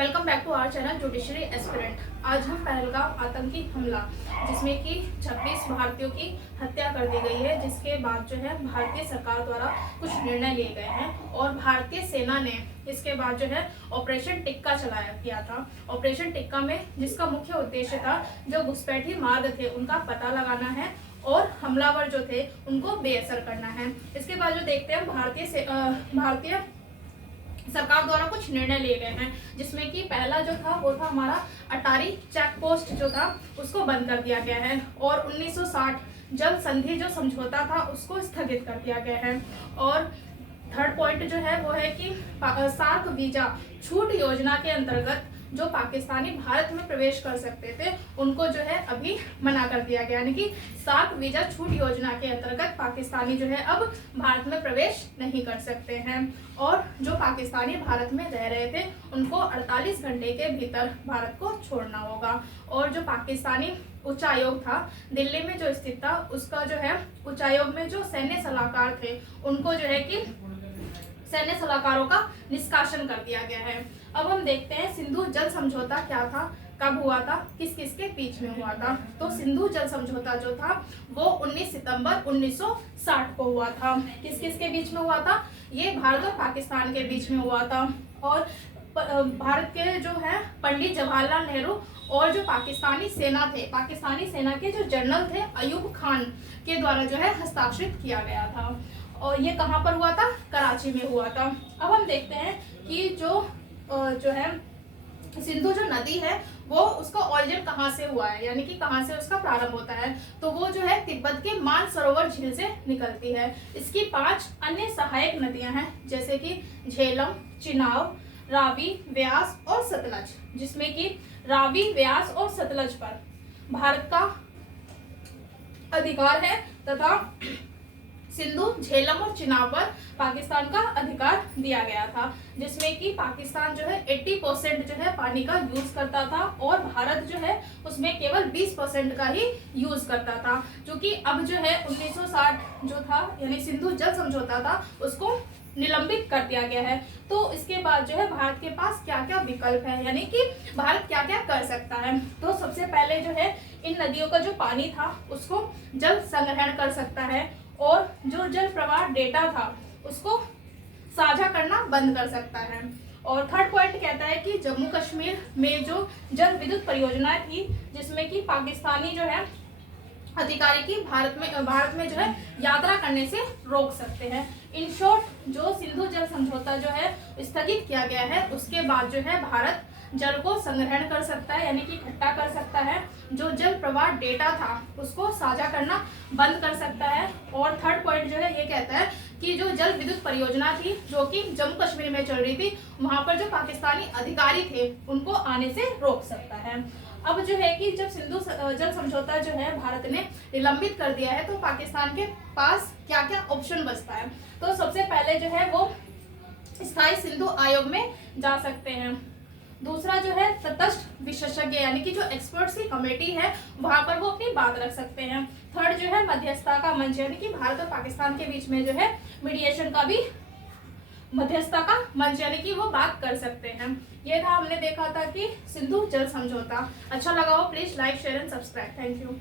Welcome back to our channel judiciary aspirant. आज हम पहलगाम आतंकी हमला जिसमें कि 26 भारतीयों की हत्या कर दी गई है, जिसके बाद जो है भारतीय सरकार द्वारा कुछ निर्णय लिए गए हैं और भारतीय सेना ने इसके बाद जो है ऑपरेशन टिक्का चलाया किया था। ऑपरेशन टिक्का में जिसका मुख्य उद्देश्य था जो घुसपैठी मार्ग थे उनका पता लगाना है और हमलावर जो थे उनको बेअसर करना है। इसके बाद जो देखते हैं भारतीय सरकार द्वारा कुछ निर्णय लिए गए हैं, जिसमें कि पहला जो था वो था हमारा अटारी चेक पोस्ट जो था उसको बंद कर दिया गया है और 1960 जल संधि जो समझौता था उसको स्थगित कर दिया गया है। और थर्ड पॉइंट जो है वो है कि सार्क वीजा छूट योजना के अंतर्गत जो पाकिस्तानी भारत में प्रवेश कर सकते थे उनको जो है अभी मना कर दिया गया, यानी कि सार्क वीजा छूट योजना के अंतर्गत पाकिस्तानी जो है अब भारत में प्रवेश नहीं कर सकते हैं। और जो पाकिस्तानी भारत में रह रहे थे उनको 48 घंटे के भीतर भारत को छोड़ना होगा। और जो पाकिस्तानी उच्चायोग था दिल्ली में जो स्थित था उसका जो है उच्चायोग में जो सैन्य सलाहकार थे उनको जो है कि सैन्य सलाहकारों का निष्कासन कर दिया गया है। अब हम देखते हैं सिंधु जल समझौता क्या था, कब हुआ था, किस किस के बीच में हुआ था। तो सिंधु जल समझौता जो था वो 19 सितंबर 1960 को हुआ था। किस किस के बीच में हुआ था? ये भारत और पाकिस्तान के बीच में हुआ था। और भारत के जो है पंडित जवाहरलाल नेहरू और जो पाकिस्तानी सेना के जो जनरल थे अयूब खान के द्वारा जो है हस्ताक्षरित किया गया था। और ये कहाँ पर हुआ था? कराची में हुआ था। अब हम देखते हैं कि जो है सिंधु जो नदी है वो उसका ऑरिजिन कहाँ से हुआ है, यानी कि कहाँ से उसका प्रारंभ होता है। तो वो जो है तिब्बत के मानसरोवर झील से निकलती है। इसकी 5 अन्य सहायक नदियां हैं जैसे कि झेलम, चिनाब, रावी, व्यास और सतलज, जिसमें कि रावी, व्यास और सतलज पर भारत का अधिकार है तथा सिंधु, झेलम और चिनाब पर पाकिस्तान का अधिकार दिया गया था, जिसमें कि पाकिस्तान जो है 80% जो है पानी का यूज करता था और भारत जो है उसमें केवल 20% का ही यूज करता था। जो कि अब जो है 1960 जो था यानी सिंधु जल समझौता था उसको निलंबित कर दिया गया है। तो इसके बाद जो है भारत के पास क्या क्या विकल्प है, यानी कि भारत क्या क्या कर सकता है। तो सबसे पहले जो है इन नदियों का जो पानी था उसको जल संग्रहण कर सकता है और जो जल प्रवाह डेटा था उसको साझा करना बंद कर सकता है। और थर्ड पॉइंट कहता है कि जम्मू कश्मीर में जो जल विद्युत परियोजनाएं थी जिसमें कि पाकिस्तानी जो है अधिकारी की भारत में जो है यात्रा करने से रोक सकते हैं। इन शॉर्ट जो सिंधु जल समझौता जो है स्थगित किया गया है उसके बाद जो है भारत जल को संग्रहण कर सकता है, यानी कि इकट्ठा कर सकता है। जो जल प्रवाह डेटा था उसको साझा करना बंद कर सकता है। और थर्ड पॉइंट जो है ये कहता है कि जो जल विद्युत परियोजना थी जो कि जम्मू कश्मीर में चल रही थी वहां पर जो पाकिस्तानी अधिकारी थे उनको आने से रोक सकता है। अब जो है कि जब सिंधु जल समझौता जो है भारत ने निलंबित कर दिया है तो पाकिस्तान के पास क्या क्या ऑप्शन बचता है। तो सबसे पहले जो है वो स्थायी सिंधु आयोग में जा सकते हैं। दूसरा जो है तटस्थ विशेषज्ञ यानी कि जो एक्सपर्ट्स की कमेटी है वहां पर वो अपनी बात रख सकते हैं। थर्ड जो है मध्यस्थता का मंच, यानी कि भारत और पाकिस्तान के बीच में जो है मीडिएशन का भी मध्यस्थता का मंच, यानी कि वो बात कर सकते हैं। ये था हमने देखा था कि सिंधु जल समझौता। अच्छा लगा हो please like, share and subscribe. Thank you.